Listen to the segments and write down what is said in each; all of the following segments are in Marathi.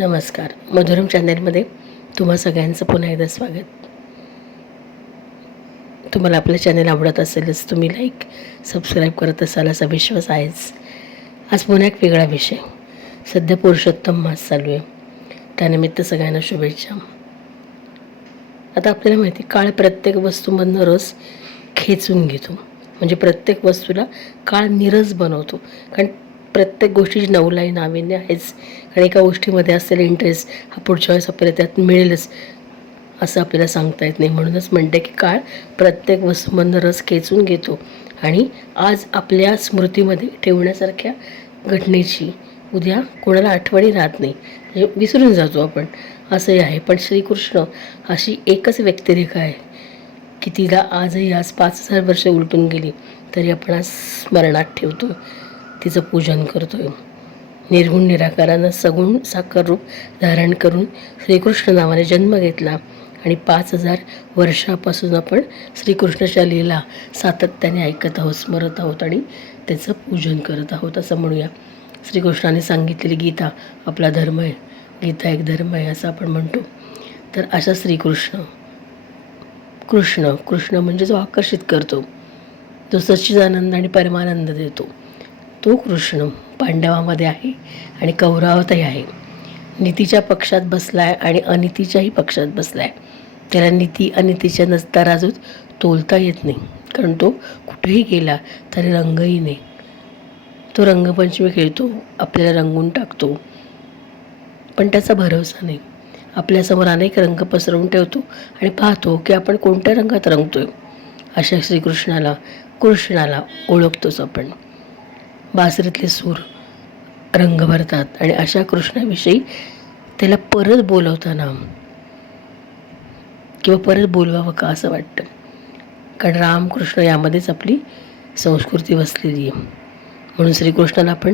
नमस्कार. मधुरम चॅनलमध्ये तुम्हा सगळ्यांचं पुन्हा एकदा स्वागत. तुम्हाला आपलं चॅनल आवडत असेलच तुम्ही लाईक सबस्क्राईब करत असाल असा विश्वास आहेच. आज पुन्हा एक वेगळा विषय. सध्या पुरुषोत्तम मास चालू आहे, त्यानिमित्त सगळ्यांना शुभेच्छा. आता आपल्याला माहिती काळ प्रत्येक वस्तूमधनं रस खेचून घेतो, म्हणजे प्रत्येक वस्तूला काळ निरस बनवतो. कारण प्रत्येक गोष्टीची नवलाई नाविन्य आहेच. कारण एका गोष्टीमध्ये असलेला इंटरेस्ट हा पुढच्या वेळेस आपल्याला त्यात मिळेलच असं आपल्याला सांगता येत नाही. म्हणूनच म्हणते की काळ प्रत्येक वस्तूमधनं रस खेचून घेतो आणि आज आपल्या स्मृतीमध्ये ठेवण्यासारख्या घटनेची उद्या कोणाला आठवणी राहत नाही, म्हणजे विसरून जातो आपण, असंही आहे. पण श्रीकृष्ण अशी एकच व्यक्तिरेखा आहे की तिला आजही आज 5000 वर्ष उलटून गेली तरी आपण आज स्मरणात ठेवतो, तिचं पूजन करतो आहे. निर्गुण निराकारानं सगुण साकार रूप धारण करून श्रीकृष्ण नावाने जन्म घेतला आणि 5000 वर्षापासून आपण श्रीकृष्णाच्या लीला सातत्याने ऐकत आहोत, स्मरत आहोत आणि त्याचं पूजन करत आहोत असं म्हणूया. श्रीकृष्णाने सांगितलेली गीता आपला धर्म आहे, गीता एक धर्म आहे असं आपण म्हणतो. तर अशा श्रीकृष्ण कृष्ण म्हणजे जो आकर्षित करतो, जो सच्चिदानंद आणि परमानंद देतो, तो कृष्ण पांडवामध्ये आहे आणि कौरवातही आहे. नीतीच्या पक्षात बसलाय आणि अनितीच्याही पक्षात बसलाय. त्याला नीती अनितीच्या तराजूत तोलता येत नाही, कारण तो कुठेही गेला तरी रंगही नाही. तो रंगपंचमी खेळतो, आपल्याला रंगून टाकतो, पण त्याचा भरोसा नाही. आपल्यासमोर अनेक रंग पसरवून ठेवतो आणि पाहतो की आपण कोणत्या रंगात रंगतोय. अशा कृष्णाला ओळखतोच आपण. बासरीतले सूर रंग भरतात आणि अशा कृष्णाविषयी त्याला परत बोलवताना किंवा परत बोलवावं का असं वाटतं. कारण रामकृष्ण यामध्येच आपली संस्कृती वसलेली आहे. म्हणून श्रीकृष्णाला आपण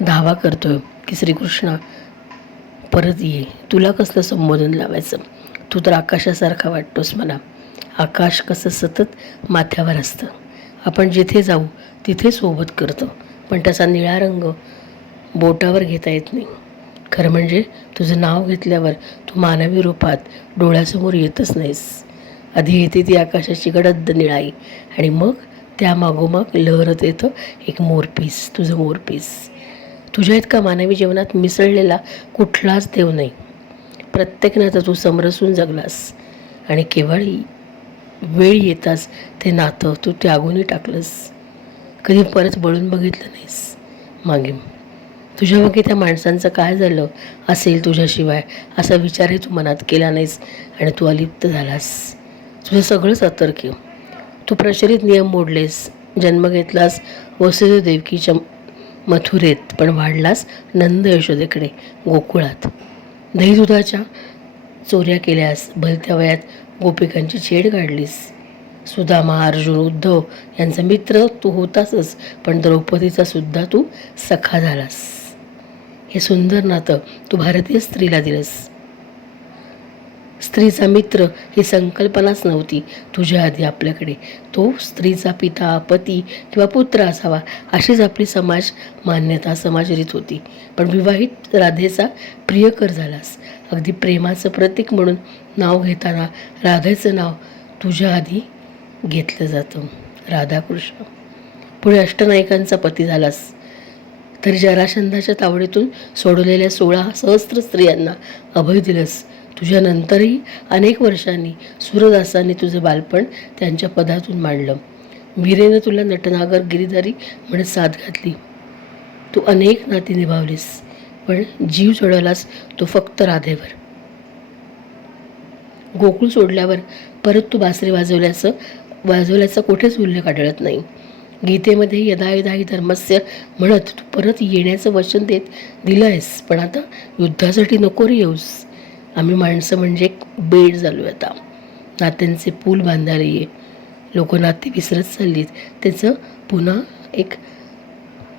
धावा करतोय की श्रीकृष्णा परत ये, तुला कसलं संबोधन लावायचं, तू तर आकाशासारखा वाटतोस मला. आकाश कसं सतत माथ्यावर असतं, आपण जिथे जाऊ तिथे सोबत करतो, पण त्याचा निळा रंग बोटावर घेता येत नाही. खरं म्हणजे तुझं नाव घेतल्यावर तू मानवी रूपात डोळ्यासमोर येतच नाहीस. आधी येते ती आकाशाची गडद निळाई आणि मग त्या मागोमाग लहरत येतं एक मोरपीस, तुझं मोरपीस. तुझ्या इतका मानवी जीवनात मिसळलेला कुठलाच देव नाही. प्रत्येक नातं तू समरसून जगलास आणि केवळ वेळ येताच ते नातं तू त्यागूनही टाकलंस. कधी परत वळून बघितलं नाहीस मागे. तुझ्या मागे त्या माणसांचं काय झालं असेल तुझ्याशिवाय असा विचारही तू मनात केला नाहीस आणि तू अलिप्त झालास. तुझं सगळंच अतर्क्य. तू प्रचलित नियम मोडलेस, जन्म घेतलास वसुदेव देवकीच्या मथुरेत, पण वाढलास नंद यशोदेकडे गोकुळात. दही दुधाच्या चोऱ्या केल्यास, भलत्या वयात गोपिकांची छेड काढलीस. सुदामा, अर्जुन, उद्धव यांचा मित्र तू होतासच, पण द्रौपदीचा सुद्धा तू सखा झालास. हे सुंदर नातं तू भारतीय स्त्रीला दिलंस. स्त्रीचा मित्र ही संकल्पनाच नव्हती तुझ्या आधी आपल्याकडे. तो स्त्रीचा पिता, पती किंवा पुत्र असावा अशीच आपली समाज मान्यता, समाजरीत होती. पण विवाहित राधेचा प्रियकर झालास. अगदी प्रेमाचं प्रतीक म्हणून नाव घेताना राधेचं नाव तुझ्या आधी घेतलं जातं, राधाकृष्ण. पुढे अष्टनायकांचा पती झालास, तरी जरासंधाच्या तावडीतून सोडलेल्या 16 सहस्त्र स्त्रियांना अभय दिलंस. तुझ्यानंतरही अनेक वर्षांनी सूरदासांनी तुझं बालपण त्यांच्या पदातून मांडलं. वीरेनं तुला नटनागर गिरीधारी म्हणत साथ घातली. तू अनेक नाती निभावलीस, पण जीव चढवलास तो फक्त राधेवर. गोकुळ सोडल्यावर परत तू बासरी वाजवल्याचा कुठेच उल्लेख आढळत नाही. गीतेमध्ये यदा यदा हि धर्मस्य म्हणत तू परत येण्याचं वचन दिलं आहेस, पण आता युद्धासाठी नको रे येऊस. आम्ही माणसं म्हणजे एक बेड झालो आहे आता. नात्यांचे पूल बांधायला ये. लोक नाते विसरत चाललीत,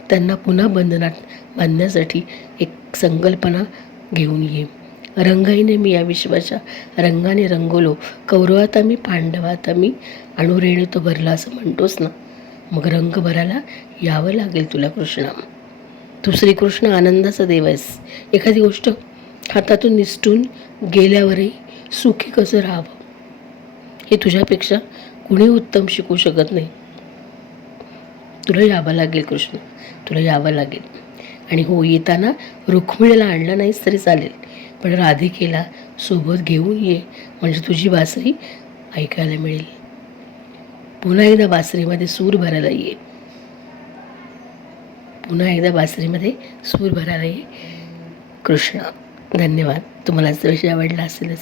त्यांना पुन्हा बंधनात बांधण्यासाठी एक संकल्पना घेऊन ये. रंगाईने मी या विश्वाच्या रंगाने रंगवलो, कौरवात आम्ही पांडवात आम्ही अणुरेणू तो भरला असं म्हणतोस ना, मग रंग भरायला यावं लागेल तुला कृष्णा. तू श्रीकृष्ण आनंदाचा देव आहेस. एखादी गोष्ट हातातून निसटून गेल्यावरही सुखी कसं राहावं हे तुझ्यापेक्षा कुणी उत्तम शिकू शकत नाही. तुला यावं लागेल कृष्ण, तुला यावं लागेल. आणि हो, येताना रुक्मिणीला आणलं नाहीस तरी चालेल, पण राधिकेला सोबत घेऊन ये, म्हणजे तुझी बासरी ऐकायला मिळेल. पुन्हा एकदा बासरीमध्ये सूर भरायला ये, पुन्हा एकदा बासरीमध्ये सूर भरायला ये. कृष्ण, धन्यवाद. तुम्हाला जर विषय आवडला असेलच